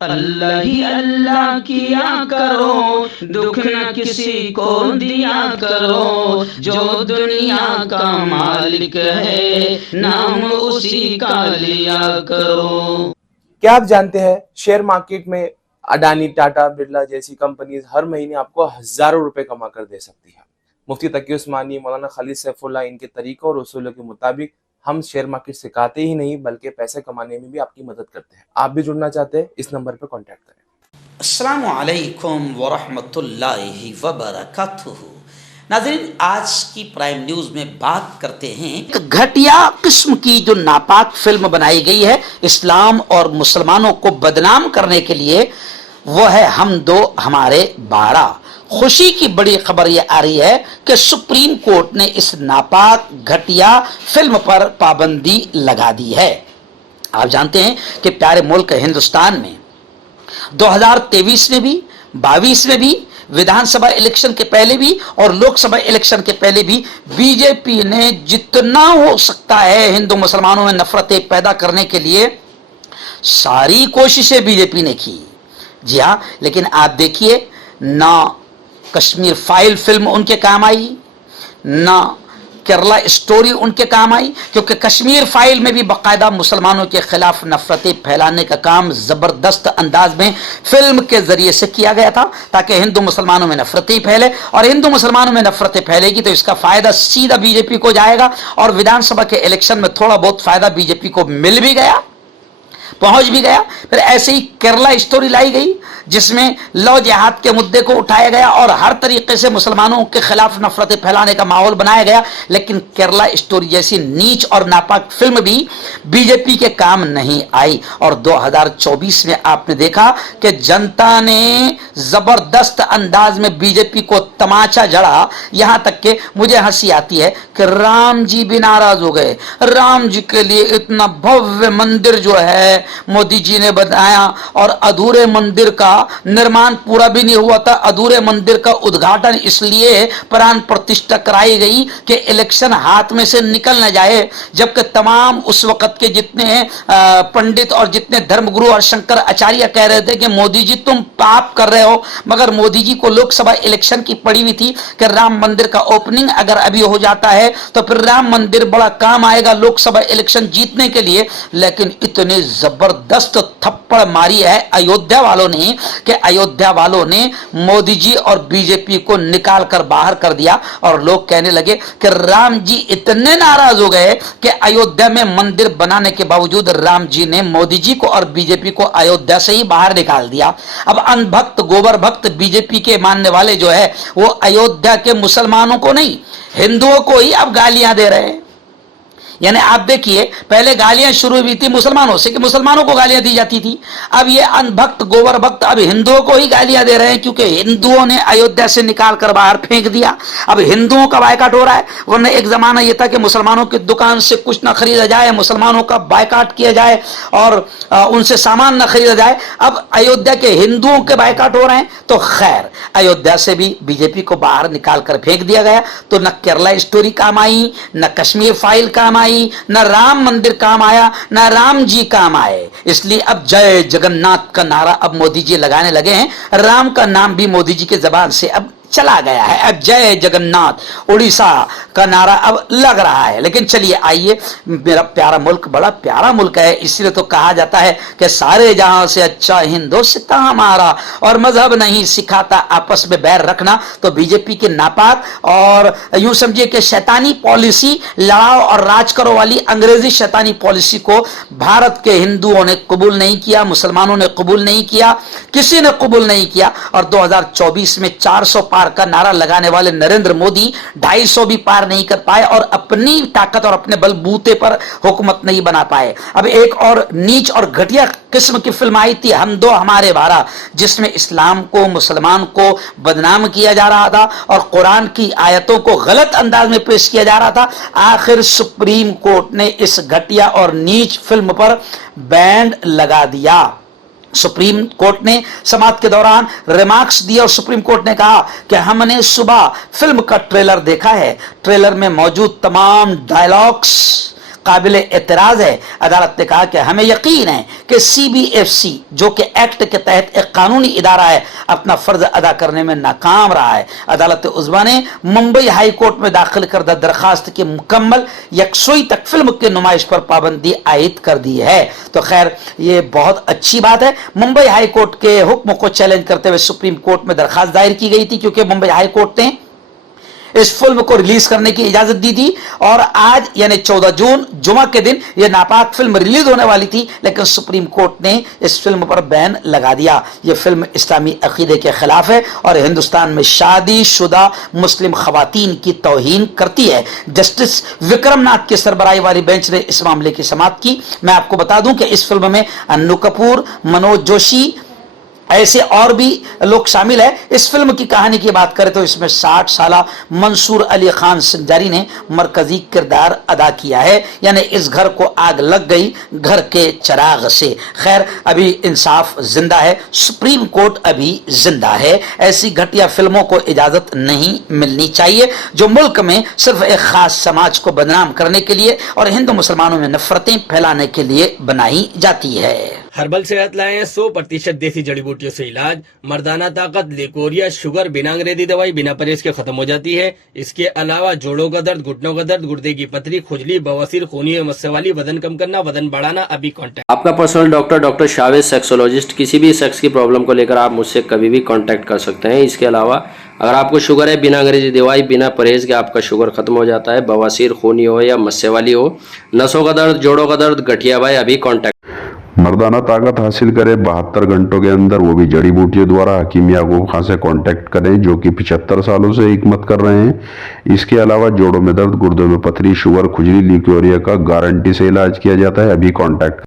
अल्लाह ही अल्लाह किया करो, दुख न किसी को दिया करो, जो दुनिया का मालिक है नाम उसी का लिया करो। क्या आप जानते हैं शेयर मार्केट में अडानी, टाटा, बिरला जैसी कंपनीज हर महीने आपको हजारों रुपए कमा कर दे सकती है। मुफ्ती तकी उस्मानी, मौलाना खालिद सैफुल्लाह इनके तरीकों और उसूलों के मुताबिक हम शेयर मार्केट सिखाते ही नहीं बल्कि पैसे कमाने में भी आपकी मदद करते हैं। आप भी जुड़ना चाहते हैं, इस नंबर पर कॉन्टैक्ट करें। अस्सलामु अलैकुम वरहमतुल्लाहि वबरकातुहू। नाज़रीन, आज की प्राइम न्यूज में बात करते हैं एक घटिया किस्म की जो नापाक फिल्म बनाई गई है इस्लाम और मुसलमानों को बदनाम करने के लिए, वो है हम दो हमारे 12। खुशी की बड़ी खबर यह आ रही है कि सुप्रीम कोर्ट ने इस नापाक घटिया फिल्म पर पाबंदी लगा दी है। आप जानते हैं कि प्यारे मुल्क हिंदुस्तान में 2023 में भी, 22 में भी, विधानसभा इलेक्शन के पहले भी और लोकसभा इलेक्शन के पहले भी बीजेपी ने जितना हो सकता है हिंदू मुसलमानों में नफरतें पैदा करने के लिए सारी कोशिशें बीजेपी ने की। जी हाँ, लेकिन आप देखिए, ना कश्मीर फाइल फिल्म उनके काम आई, ना केरला स्टोरी उनके काम आई, क्योंकि कश्मीर फाइल में भी बाकायदा मुसलमानों के खिलाफ नफरतें फैलाने का काम जबरदस्त अंदाज में फिल्म के जरिए से किया गया था, ताकि हिंदू मुसलमानों में नफरतें फैले, और हिंदू मुसलमानों में नफरतें फैलेगी तो इसका फायदा सीधा बीजेपी को जाएगा। और विधानसभा के इलेक्शन में थोड़ा बहुत फायदा बीजेपी को मिल भी गया, पहुंच भी गया। फिर ऐसे ही केरला स्टोरी लाई गई जिसमें लव जिहाद के मुद्दे को उठाया गया और हर तरीके से मुसलमानों के खिलाफ नफरतें फैलाने का माहौल बनाया गया। लेकिन केरला स्टोरी जैसी नीच और नापाक फिल्म भी बीजेपी के काम नहीं आई। और 2024 में आपने देखा कि जनता ने जबरदस्त अंदाज में बीजेपी को तमाचा जड़ा, यहां तक कि मुझे हंसी आती है कि राम जी भी नाराज हो गए। राम जी के लिए इतना भव्य मंदिर जो है मोदी जी ने बनाया, और अधूरे मंदिर का निर्माण पूरा भी नहीं हुआ था। अधूरे मंदिर का उद्घाटन इसलिए प्राण प्रतिष्ठा कराई गई कि इलेक्शन हाथ में से निकल न जाए, जबकि तमाम उस वक्त के जितने पंडित और जितने धर्मगुरु और शंकर आचार्य कह रहे थे कि मोदी जी तुम पाप कर रहे हो। मगर मोदी जी को लोकसभा इलेक्शन की पड़ी हुई थी कि राम मंदिर का ओपनिंग अगर अभी हो जाता है तो फिर राम मंदिर बड़ा काम आएगा लोकसभा इलेक्शन जीतने के लिए। लेकिन इतने जबरदस्त थप्पड़ मारी है अयोध्या वालों ने कि अयोध्या वालों ने मोदी जी और बीजेपी को निकाल कर बाहर कर दिया, और लोग कहने लगे कि राम जी इतने नाराज हो गए कि अयोध्या में मंदिर बनाने के बावजूद राम जी ने मोदी जी को और बीजेपी को अयोध्या से ही बाहर निकाल दिया। अब अनभक्त गोबर भक्त बीजेपी के मानने वाले जो है वो अयोध्या के मुसलमानों को नहीं, हिंदुओं को ही अब गालियां दे रहे हैं। यानी आप देखिए, पहले गालियां शुरू हुई थी मुसलमानों से कि मुसलमानों को गालियां दी जाती थी, अब ये अनभक्त गोबर भक्त अब हिंदुओं को ही गालियां दे रहे हैं, क्योंकि हिंदुओं ने अयोध्या से निकाल कर बाहर फेंक दिया। अब हिंदुओं का बायकाट हो रहा है, वरना एक जमाना यह था कि मुसलमानों की दुकान से कुछ ना खरीदा जाए, मुसलमानों का बायकाट किया जाए और उनसे सामान ना खरीदा जाए। अब अयोध्या के हिंदुओं के बायकाट हो रहे हैं, तो खैर अयोध्या से भी बीजेपी को बाहर निकाल कर फेंक दिया गया। तो न केरला स्टोरी काम आई, न कश्मीर फाइल काम आई, न राम मंदिर काम आया, न राम जी काम आए। इसलिए अब जय जगन्नाथ का नारा अब मोदी जी लगाने लगे हैं। राम का नाम भी मोदी जी के जबान से अब चला गया है। अब जय जगन्नाथ उड़ीसा का नारा अब लग रहा है। लेकिन चलिए आइए, मेरा प्यारा मुल्क बड़ा प्यारा मुल्क है, इसलिए तो कहा जाता है कि सारे जहां से अच्छा हिंदुस्तान हमारा, और मजहब नहीं सिखाता आपस में बैर रखना। तो बीजेपी के नापाक और यूं समझिए कि शैतानी पॉलिसी, लड़ाओ और राज करो वाली अंग्रेजी शैतानी पॉलिसी को भारत के हिंदुओं ने कबूल नहीं किया, मुसलमानों ने कबूल नहीं किया, किसी ने कबूल नहीं किया। और 2024 में 400 पार का नारा लगाने वाले नरेंद्र मोदी 250 भी पार नहीं कर पाए और अपनी ताकत और अपने बलबूते पर हुकूमत नहीं बना पाए। अब एक और नीच और घटिया किस्म की फिल्म आई थी हम दो हमारे 12, जिसमें इस्लाम को, मुसलमान को बदनाम किया जा रहा था और कुरान की आयतों को गलत अंदाज में पेश किया जा रहा था। आखिर सुप्रीम कोर्ट ने इस घटिया और नीच फिल्म पर बैन लगा दिया। सुप्रीम कोर्ट ने समाअत के दौरान रिमार्क्स दिए और सुप्रीम कोर्ट ने कहा कि हमने सुबह फिल्म का ट्रेलर देखा है, ट्रेलर में मौजूद तमाम डायलॉग्स काबिल एतराज है। अदालत ने कहा कि हमें यकीन है कि CBFC जो कि एक्ट के तहत एक कानूनी इदारा है, अपना फर्ज अदा करने में नाकाम रहा है। अदालत उज़्मा ने मुंबई हाई कोर्ट में दाखिल करदा दरखास्त की मुकम्मल यकसुई तक फिल्म की नुमाइश पर पाबंदी आयद कर दी है। तो खैर ये बहुत अच्छी बात है। मुंबई हाई कोर्ट के हुक्म को चैलेंज करते हुए सुप्रीम कोर्ट में दरखास्त दायर की गई थी, क्योंकि मुंबई हाई कोर्ट ने इस फिल्म को रिलीज करने की इजाजत दी थी और आज यानी 14 जून जुमा के दिन यह नापाक फिल्म रिलीज होने वाली थी, लेकिन सुप्रीम कोर्ट ने इस फिल्म पर बैन लगा दिया। यह फिल्म इस्लामी अकीदे के खिलाफ है और हिंदुस्तान में शादीशुदा मुस्लिम खवातीन की तौहीन करती है। जस्टिस विक्रमनाथ की सरबराही वाली बेंच ने इस मामले की समाअत की। मैं आपको बता दूं कि इस फिल्म में अन्नू कपूर, मनोज जोशी ऐसे और भी लोग शामिल है। इस फिल्म की कहानी की बात करें तो इसमें 60 साला मंसूर अली खान संजारी ने मरकजी किरदार अदा किया है, यानी इस घर को आग लग गई घर के चिराग से। खैर अभी इंसाफ जिंदा है, सुप्रीम कोर्ट अभी जिंदा है। ऐसी घटिया फिल्मों को इजाजत नहीं मिलनी चाहिए जो मुल्क में सिर्फ एक खास समाज को बदनाम करने के लिए और हिंदू मुसलमानों में नफरतें फैलाने के लिए बनाई जाती है। हर्बल सेहत लाए हैं 100% देसी जड़ी बूटियों से इलाज। मर्दाना ताकत, लिकोरिया, शुगर बिना अंग्रेजी दवाई बिना परहेज के खत्म हो जाती है। इसके अलावा जोड़ों का दर्द, घुटनों का दर्द, गुर्दे की पथरी, खुजली, बवासीर, खूनी मस्से वाली, वजन कम करना, वजन बढ़ाना, अभी कॉन्टैक्ट। आपका पर्सनल डॉक्टर शावेज सेक्सोलॉजिस्ट। किसी भी सेक्स की प्रॉब्लम को लेकर आप मुझसे कभी भी कांटेक्ट कर सकते हैं। इसके अलावा अगर आपको शुगर है, बिना अंग्रेजी दवाई बिना परहेज के आपका शुगर खत्म हो जाता है, बवासीर, खूनी हो या मस्से वाली हो, नसों का दर्द, जोड़ों का दर्द, गठिया भाई, अभी कॉन्टैक्ट। मर्दाना ताकत हासिल करें 72 घंटों के अंदर, वो भी जड़ी बूटियों द्वारा। हकीम याकूब खान से कांटेक्ट करें जो कि 75 सालों से हिकमत कर रहे हैं। इसके अलावा जोड़ों में दर्द, गुर्दों में पथरी, शुगर, खुजली, लिकोरिया का गारंटी से इलाज किया जाता है। अभी कांटेक्ट